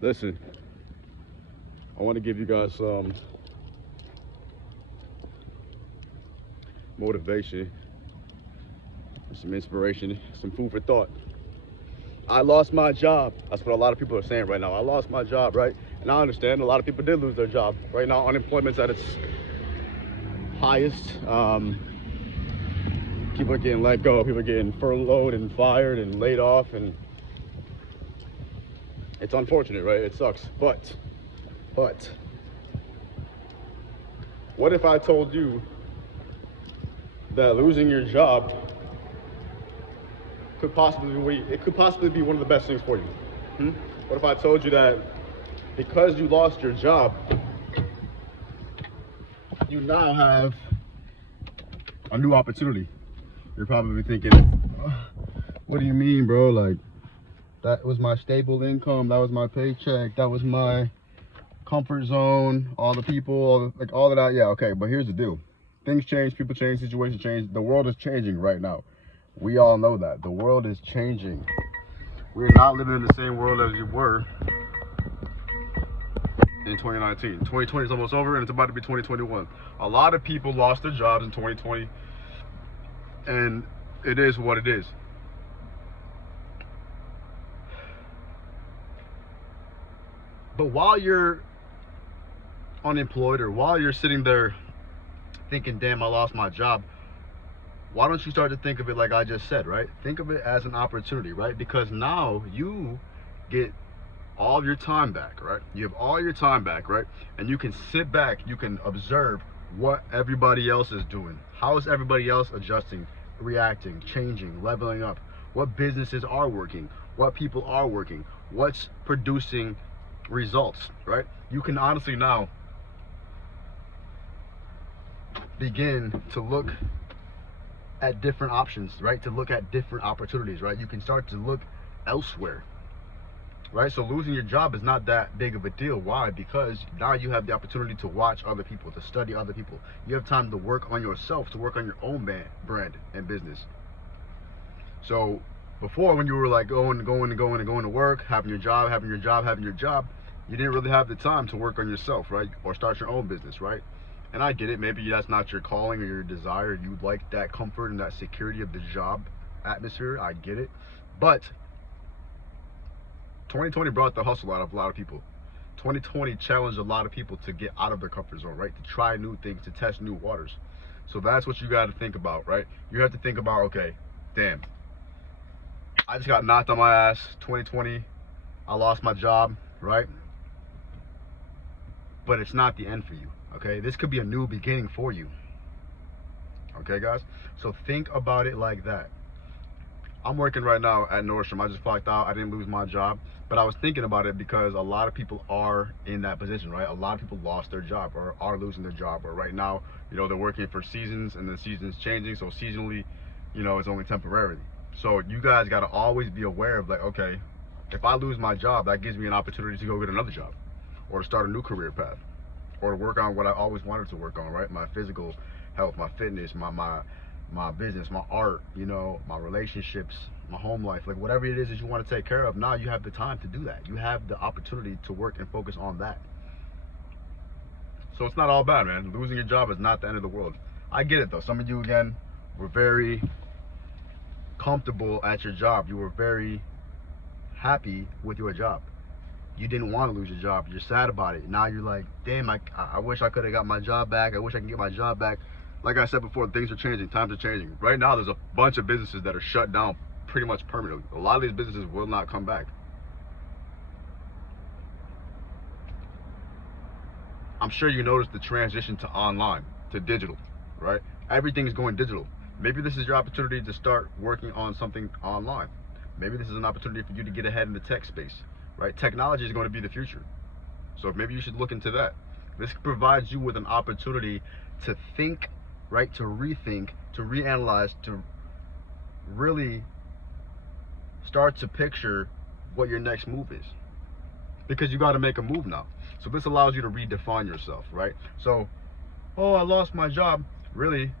Listen, I want to give you guys some motivation, some inspiration, some food for thought. I lost my job. That's what a lot of people are saying right now. I lost my job, right? And I understand a lot of people did lose their job. Right now, unemployment's at its highest. People are getting let go. People are getting furloughed and fired and laid off, and it's unfortunate, right? It sucks. But, what if I told you that losing your job could possibly be one of the best things for you? What if I told you that because you lost your job, you now have a new opportunity? You're probably thinking, what do you mean, bro? Like, that was my stable income, that was my paycheck, that was my comfort zone, all the people, all of that. Yeah, okay, but here's the deal. Things change, people change, situations change. The world is changing right now. We all know that. The world is changing. We're not living in the same world as we were in 2019. 2020 is almost over and it's about to be 2021. A lot of people lost their jobs in 2020, and it is what it is. But while you're unemployed, or while you're sitting there thinking, damn, I lost my job, why don't you start to think of it like I just said, right? Think of it as an opportunity, right? Because now you get all of your time back, right? You have all your time back, right? And you can sit back, you can observe what everybody else is doing. How is everybody else adjusting, reacting, changing, leveling up? What businesses are working? What people are working? What's producing results, right? You can honestly now begin to look at different options, right? To look at different opportunities, right? You can start to look elsewhere, right? So losing your job is not that big of a deal. Why? Because now you have the opportunity to watch other people, to study other people. You have time to work on yourself, to work on your own brand and business. So before, when you were like going to work, having your job, you didn't really have the time to work on yourself, right? Or start your own business, right? And I get it, maybe that's not your calling or your desire. You like that comfort and that security of the job atmosphere. I get it. But 2020 brought the hustle out of a lot of people. 2020 challenged a lot of people to get out of their comfort zone, right? To try new things, to test new waters. So that's what you got to think about, right? You have to think about, okay, damn, I just got knocked on my ass. 2020, I lost my job, right? But it's not the end for you, okay? This could be a new beginning for you, okay, guys? So think about it like that. I'm working right now at Nordstrom. I just clocked out. I didn't lose my job, but I was thinking about it because a lot of people are in that position, right? A lot of people lost their job or are losing their job, or right now, you know, they're working for seasons and the season's changing. So seasonally, you know, it's only temporarily. So you guys got to always be aware of, like, okay, if I lose my job, that gives me an opportunity to go get another job, or to start a new career path, or to work on what I always wanted to work on, right? My physical health, my fitness, my business, my art, you know, my relationships, my home life, like whatever it is that you want to take care of. Now you have the time to do that. You have the opportunity to work and focus on that. So it's not all bad, man. Losing your job is not the end of the world. I get it though. Some of you, again, were very comfortable at your job. You were very happy with your job. You didn't want to lose your job. You're sad about it. Now you're like, damn, I wish I could have got my job back. I wish I can get my job back. Like I said before, things are changing. Times are changing. Right now, there's a bunch of businesses that are shut down pretty much permanently. A lot of these businesses will not come back. I'm sure you noticed the transition to online, to digital, right? Everything is going digital. Maybe this is your opportunity to start working on something online. Maybe this is an opportunity for you to get ahead in the tech space, right? Technology is going to be the future. So maybe you should look into that. This provides you with an opportunity to think, right? To rethink, to reanalyze, to really start to picture what your next move is. Because you got to make a move now. So this allows you to redefine yourself, right? So, oh, I lost my job, really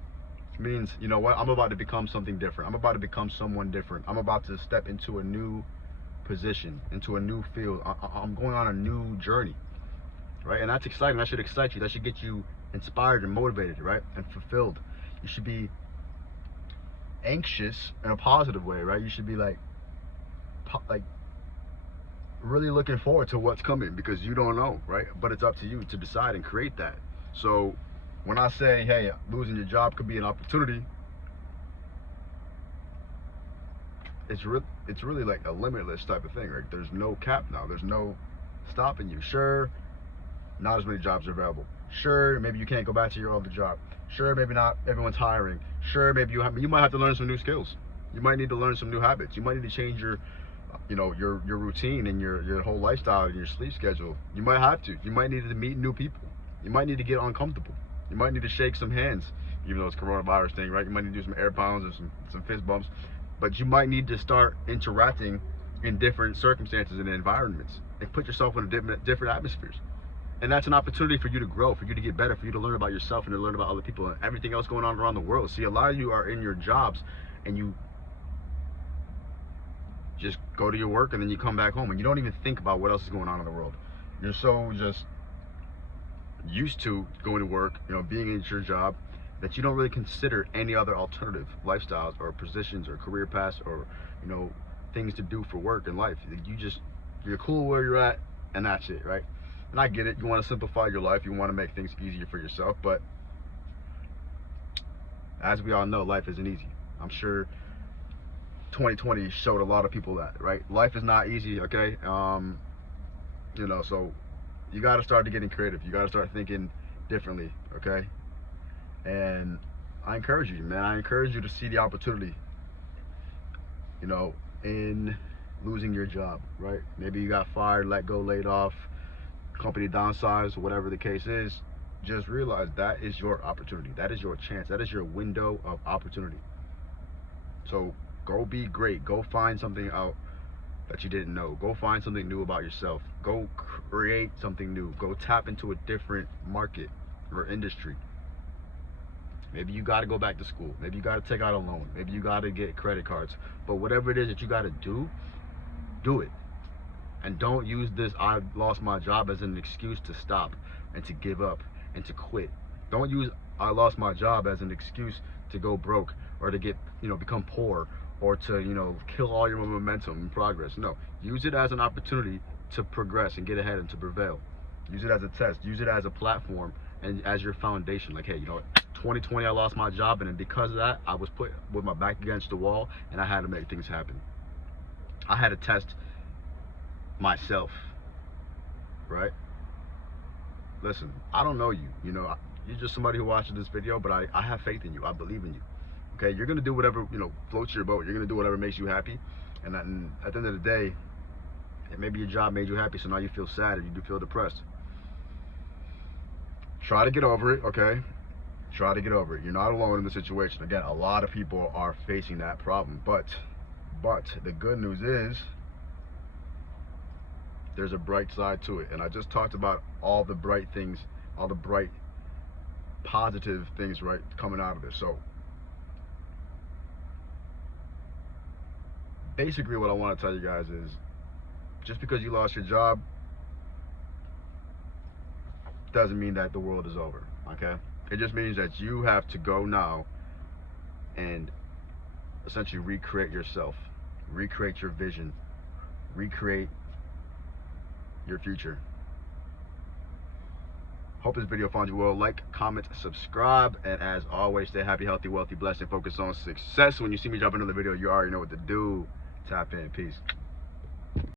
means, you know what, I'm about to become something different. I'm about to become someone different. I'm about to step into a new position, into a new field. I'm going on a new journey, right? And that's exciting. That should excite you. That should get you inspired and motivated, right? And fulfilled. You should be anxious in a positive way, right? You should be like really looking forward to what's coming, because you don't know, right? But it's up to you to decide and create that. So when I say, hey, losing your job could be an opportunity, it's really like a limitless type of thing, right? There's no cap now. There's no stopping you. Sure, not as many jobs are available. Sure, maybe you can't go back to your other job. Sure, maybe not everyone's hiring. Sure, maybe you might have to learn some new skills. You might need to learn some new habits. You might need to change your routine and your whole lifestyle and your sleep schedule. You might have to. You might need to meet new people. You might need to get uncomfortable. You might need to shake some hands, even though it's coronavirus thing, right? You might need to do some air pounds or some fist bumps. But you might need to start interacting in different circumstances and environments and put yourself in different atmospheres. And that's an opportunity for you to grow, for you to get better, for you to learn about yourself and to learn about other people and everything else going on around the world. See, a lot of you are in your jobs and you just go to your work and then you come back home and you don't even think about what else is going on in the world. You're so just used to going to work, being in your job, that you don't really consider any other alternative lifestyles or positions or career paths or things to do for work and life. You're cool where you're at, and that's it, right? And I get it. You want to simplify your life. You want to make things easier for yourself, but as we all know, life isn't easy. I'm sure 2020 showed a lot of people that, right? Life is not easy, okay? So you got to start getting creative. You got to start thinking differently, okay? And I encourage you, man. I encourage you to see the opportunity, in losing your job, right? Maybe you got fired, let go, laid off, company downsized, whatever the case is. Just realize that is your opportunity. That is your chance. That is your window of opportunity. So go be great. Go find something out that you didn't know. Go find something new about yourself. Go create something new. Go tap into a different market or industry. Maybe you got to go back to school. Maybe you got to take out a loan. Maybe you got to get credit cards. But whatever it is that you got to do, do it. And don't use this "I lost my job" as an excuse to stop and to give up and to quit. Don't use "I lost my job" as an excuse to go broke or to get, become poor or to, kill all your momentum and progress. No, use it as an opportunity to progress and get ahead and to prevail. Use it as a test. Use it as a platform and as your foundation. Like, hey, 2020 I lost my job, and because of that, I was put with my back against the wall, and I had to make things happen. I had to test myself, right? Listen, I don't know you, you're just somebody who watches this video, but I have faith in you. I believe in you. Okay, you're gonna do whatever floats your boat. You're gonna do whatever makes you happy, and at the end of the day, maybe your job made you happy, so now you feel sad or you do feel depressed. Try to get over it, okay? Try to get over it. You're not alone in the situation. Again, a lot of people are facing that problem, but the good news is there's a bright side to it. And I just talked about all the bright things, all the bright positive things, right, coming out of this. So basically what I want to tell you guys is, just because you lost your job doesn't mean that the world is over, okay? It just means that you have to go now and essentially recreate yourself, recreate your vision, recreate your future. Hope this video found you well. Like, comment, subscribe, and as always, stay happy, healthy, wealthy, blessed, and focus on success. When you see me drop another video, you already know what to do. Tap in. Peace.